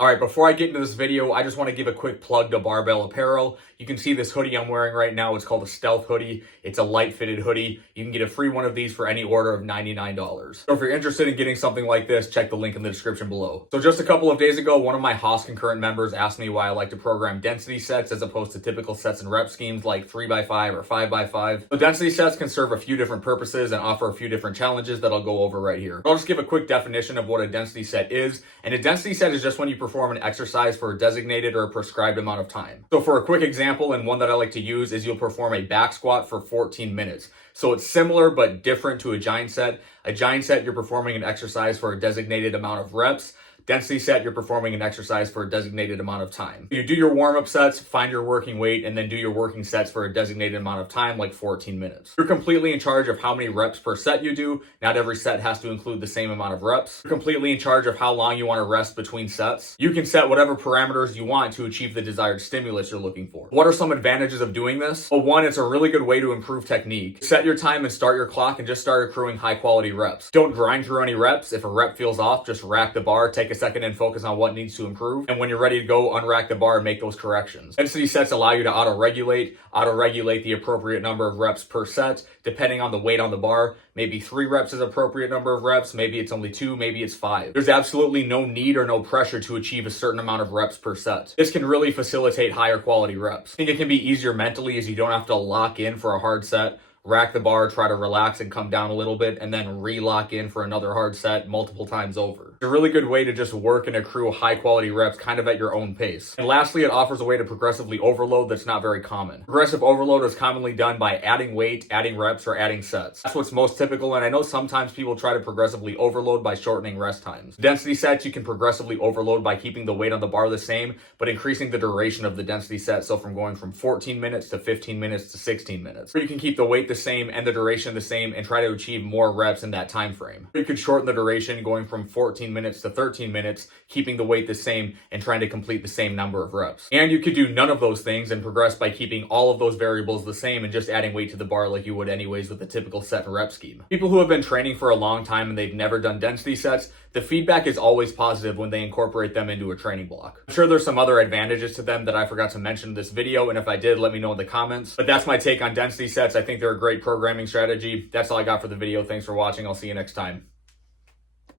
All right, before I get into this video, I just want to give a quick plug to Barbell Apparel. You can see this hoodie I'm wearing right now. It's called a stealth hoodie. It's a light fitted hoodie. You can get a free one of these for any order of $99. So if you're interested in getting something like this, check the link in the description below. So just a couple of days ago, one of my Haas Concurrent members asked me why I like to program density sets as opposed to typical sets and rep schemes like 3x5 or 5x5. So density sets can serve a few different purposes and offer a few different challenges that I'll go over right here. I'll just give a quick definition of what a density set is. And a density set is just when you perform an exercise for a designated or a prescribed amount of time. So for a quick example, and one that I like to use, is you'll perform a back squat for 14 minutes. So it's similar but different to a giant set. A giant set, you're performing an exercise for a designated amount of reps. Density set, you're performing an exercise for a designated amount of time. You do your warm-up sets, find your working weight, and then do your working sets for a designated amount of time, like 14 minutes. You're completely in charge of how many reps per set you do. Not every set has to include the same amount of reps. You're completely in charge of how long you want to rest between sets. You can set whatever parameters you want to achieve the desired stimulus you're looking for. What are some advantages of doing this? Well, one, it's a really good way to improve technique. Set your time and start your clock and just start accruing high-quality reps. Don't grind through any reps. If a rep feels off, just rack the bar, take a second and focus on what needs to improve. And when you're ready to go, unrack the bar and make those corrections. Density sets allow you to auto-regulate the appropriate number of reps per set, depending on the weight on the bar. Maybe 3 reps is appropriate number of reps. Maybe it's only 2, maybe it's 5. There's absolutely no need or no pressure to achieve a certain amount of reps per set. This can really facilitate higher quality reps. I think it can be easier mentally as you don't have to lock in for a hard set, rack the bar, try to relax and come down a little bit, and then re-lock in for another hard set multiple times over. It's a really good way to just work and accrue high quality reps kind of at your own pace. And lastly, it offers a way to progressively overload that's not very common. Progressive overload is commonly done by adding weight, adding reps, or adding sets. That's what's most typical, and I know sometimes people try to progressively overload by shortening rest times. Density sets, you can progressively overload by keeping the weight on the bar the same, but increasing the duration of the density set, so from going from 14 minutes to 15 minutes to 16 minutes. Or you can keep the weight the same and the duration the same and try to achieve more reps in that time frame. You could shorten the duration going from 14 minutes to 13 minutes, keeping the weight the same and trying to complete the same number of reps. And you could do none of those things and progress by keeping all of those variables the same and just adding weight to the bar like you would anyways with a typical set and rep scheme. People who have been training for a long time and they've never done density sets, the feedback is always positive when they incorporate them into a training block. I'm sure there's some other advantages to them that I forgot to mention in this video, and if I did, let me know in the comments. But that's my take on density sets. I think they're a great programming strategy. That's all I got for the video. Thanks for watching. I'll see you next time.